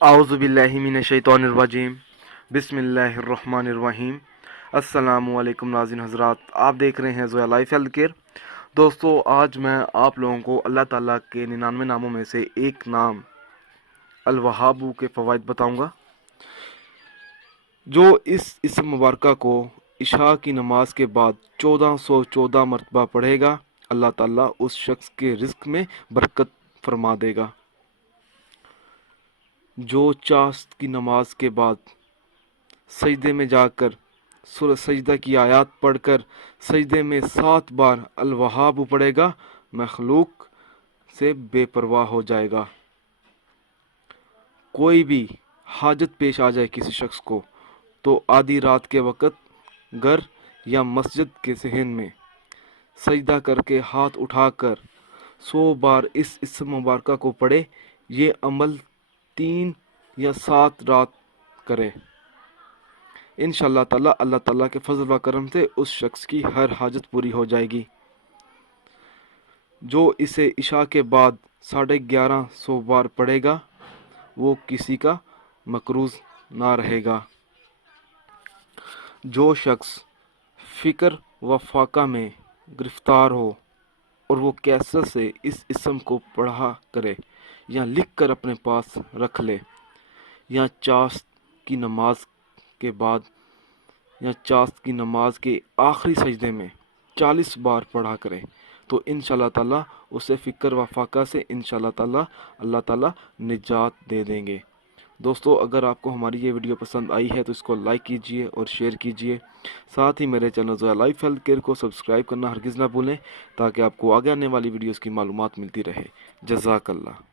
اعوذ باللہ من الشیطان الرجیم بسم اللہ الرحمن الرحیم۔ السلام علیکم ناظرین حضرات، آپ دیکھ رہے ہیں زویا لائف ہیلتھ کیئر۔ دوستو، آج میں آپ لوگوں کو اللہ تعالیٰ کے 99 ناموں میں سے ایک نام الوہابو کے فوائد بتاؤں گا، جو اس اسم مبارکہ کو عشاء کی نماز کے بعد 1414 مرتبہ پڑھے گا، اللہ تعالیٰ اس شخص کے رزق میں برکت فرما دے گا۔ جو چاشت کی نماز کے بعد سجدے میں جا کر سورہ سجدہ کی آیات پڑھ کر سجدے میں 7 بار الوہاب پڑھے گا، مخلوق سے بے پرواہ ہو جائے گا۔ کوئی بھی حاجت پیش آ جائے کسی شخص کو تو آدھی رات کے وقت گھر یا مسجد کے صحن میں سجدہ کر کے ہاتھ اٹھا کر 100 بار اس اسم مبارکہ کو پڑھے۔ یہ عمل 3 یا 7 رات کرے، انشاءاللہ تعالیٰ اللہ تعالیٰ کے فضل و کرم سے اس شخص کی ہر حاجت پوری ہو جائے گی۔ جو اسے عشاء کے بعد 1150 بار پڑھے گا، وہ کسی کا مقروض نہ رہے گا۔ جو شخص فکر و فاقہ میں گرفتار ہو اور وہ کیسر سے اس اسم کو پڑھا کرے یا لکھ کر اپنے پاس رکھ لے، یا چاشت کی نماز کے بعد یا چاشت کی نماز کے آخری سجدے میں 40 بار پڑھا کرے، تو انشاءاللہ تعالیٰ اسے فکر و فاقہ سے انشاءاللہ تعالیٰ اللہ تعالیٰ نجات دے دیں گے۔ دوستو، اگر آپ کو ہماری یہ ویڈیو پسند آئی ہے تو اس کو لائک کیجئے اور شیئر کیجئے، ساتھ ہی میرے channel Zoya life health care کو سبسکرائب کرنا ہرگز نہ بھولیں، تاکہ آپ کو آگے آنے والی ویڈیوز کی معلومات ملتی رہے۔ جزاک اللہ۔